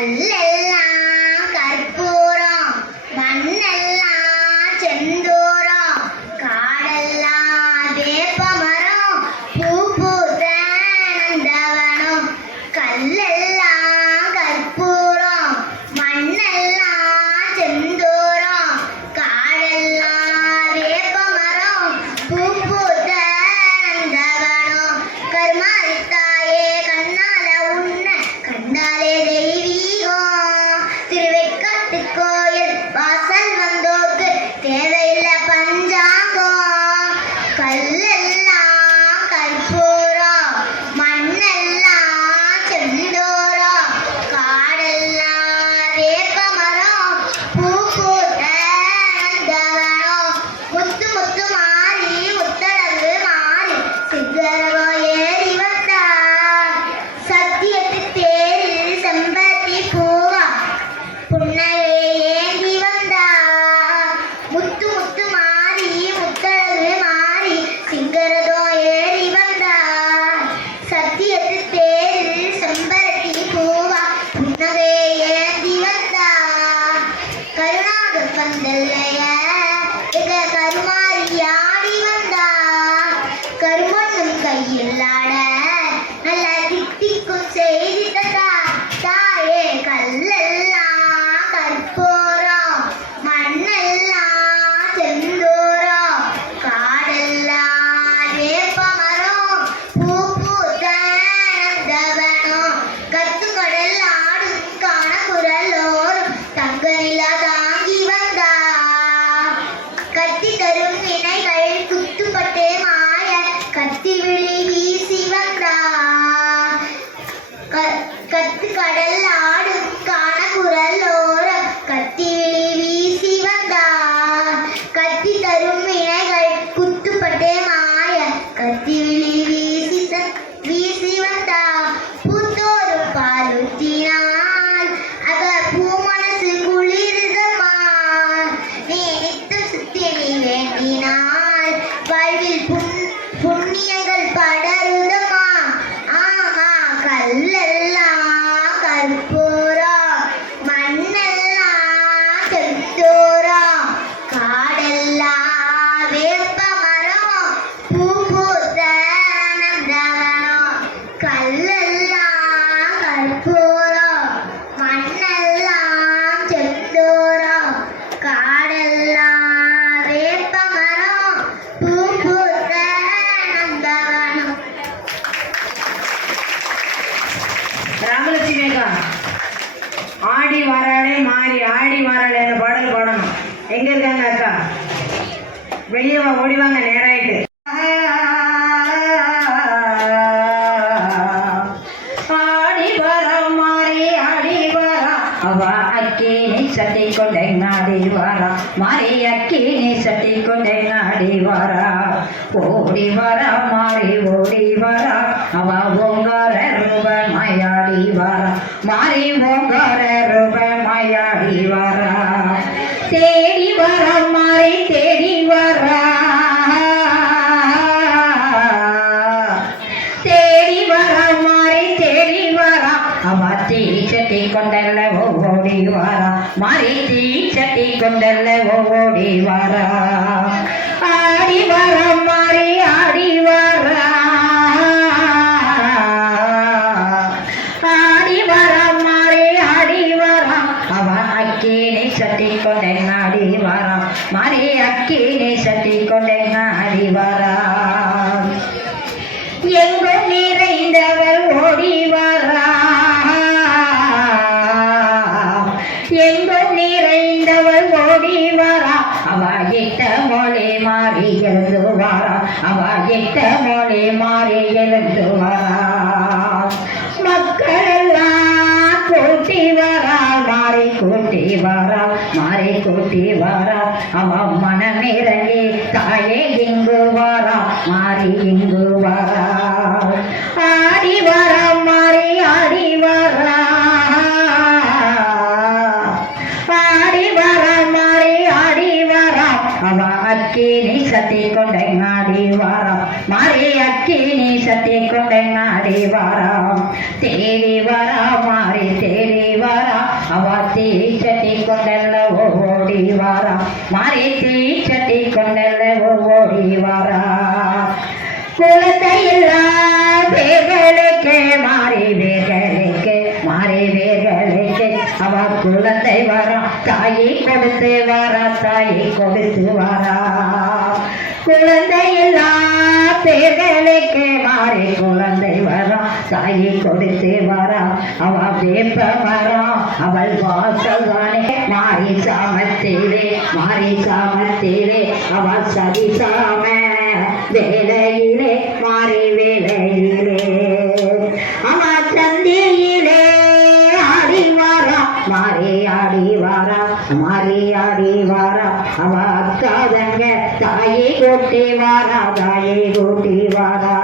来啦 வெளியே வா ஓடி வாங்க நேராயிட்டு. சட்டி கொண்டை நாடி மாறி அக்கினி சட்டி கொண்டை நாடி ஓடி வர மாறி ஓடி வரா. அவ ஓங்கார ரூப மாயாடி மாறி அக்கினி சட்டி கொண்டை நாடி வர. மாறி அக்கினி சட்டி கொண்டை நாடி வர நிறைந்தவர் ஓடி வரா. நிறைந்தவர் ஓடி வரா. அவ மொழி மாறி எழுந்து அவ மொழி மாறி எழுது தாயே இங்கு மாறி இங்கு குழந்தை வரா தாயை கொடுத்து வரா தாயை கொடுத்து வரா. குழந்தையில்லா பேர்களுக்கு மாறி குழந்தை வரா தாயை கொடுத்து வரா. அவ வேப்ப வரா அவள் வாசல்தானே மாறி சாமத்திலே மாறி சாமத்திலே அவள் சதி சாம வேலையிலே மாறி வேலையிலே மாறி வாரா மாறி வாரா அவாத்தாதங்க தாயை கூட்டி வாரா தாயை கூட்டி வாரா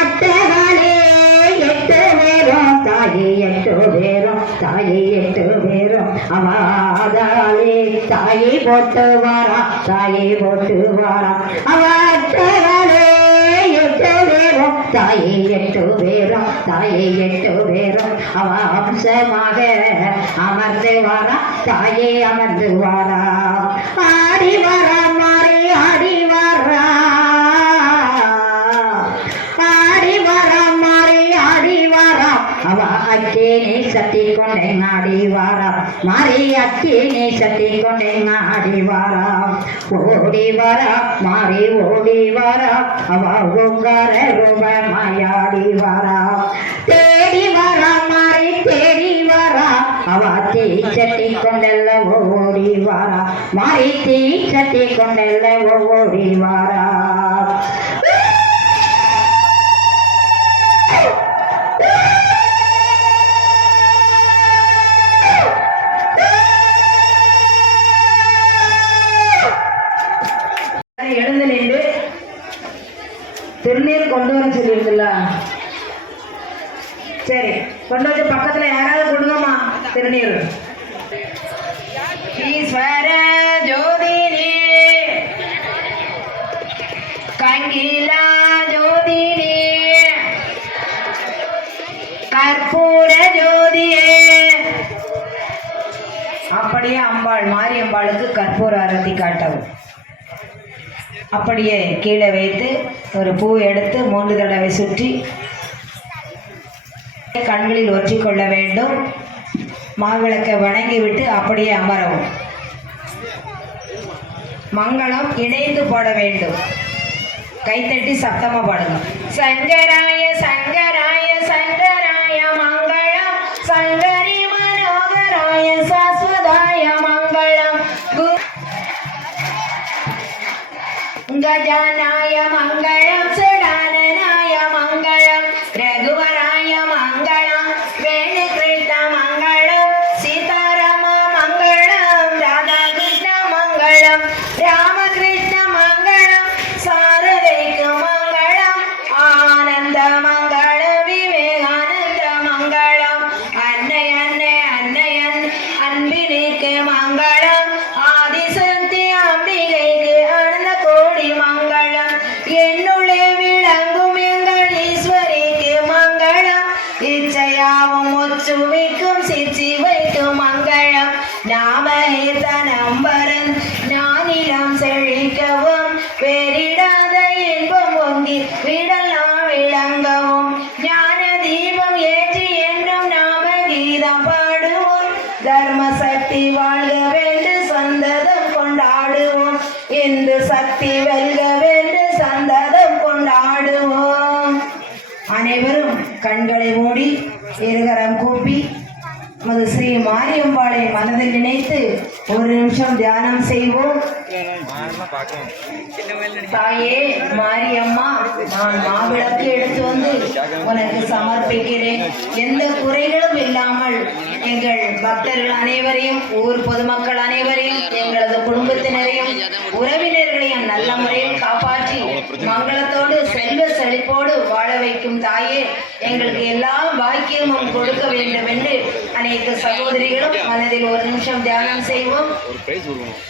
அட்டகாலே எட்டு பேரும் தாயி எட்டு பேரும் தாயி எட்டு பேரும் அவாதாலே தாயை போட்டு வாரா தாயை போட்டு வாரா அவ வேறும் தாயை எட்டு வேறும் தாயை எட்டு வேறும் அவ அம்சமாக அமர்ந்து வாரா தாயை அமர்ந்து வாரா. ஆடி வாரா மாறி ஆடி வாரா. ஆடி வாரா மாறி ஆடி அவ அச்சேனை சத்தி கொண்டை நாடி வாரா. ஓடி வரா மாறி ஓடி வரா. அவ உங்கார ரூபமாயாடி வரா. தேடி வரா மாறி தேடி வரா. அவ தீ சட்டி ஓடி வாரா. மாறி தீ சட்டி கொண்டெல்ல ஓடி வாரா. உடனே அம்பாள் மாரியம்பாளுக்கு கற்பூர அரத்தி காட்டவும். அப்படியே கீழே வைத்து ஒரு பூ எடுத்து மூன்று தடவை சுற்றி கண்களில் ஒற்றி கொள்ள வேண்டும். மாவிளக்கை வணங்கிவிட்டு அப்படியே அமரவும். மங்களம் இணைந்து போட வேண்டும். கைத்தட்டி சத்தமா பாடுங்க. சங்கராய சங்கராய சங்கராய மங்களம். சங்கரி மனோகராய ഗജാനായ മംഗള கரம் கூப்பி நமது ஸ்ரீ மாரியம்பாளை மனதில் நினைத்து ஒரு நிமிஷம் தியானம் செய்வோம். தாயே மாரியம்மா நான் மாவிளக்கு எடுத்து வந்து உனக்கு சமர்ப்பிக்கிறேன். எந்த குறைகளும் இல்லாமல் எங்கள் பக்தர்கள் அனைவரையும் ஊர் பொதுமக்கள் அனைவரையும் எங்களது குடும்பத்தினரையும் உறவினர்களையும் நல்ல முறையில் காப்பாற்றி மங்களத்தோடு செல்வ செழிப்போடு வாழ வைக்கும் தாயே எங்களுக்கு எல்லா பாக்கியமும் கொடுக்க வேண்டும் என்று அனைத்து சகோதரிகளும் மனதில் ஒரு நிமிஷம் தியானம் செய்வோம். ஒரு பிரைஸ் கொடுக்கணும்.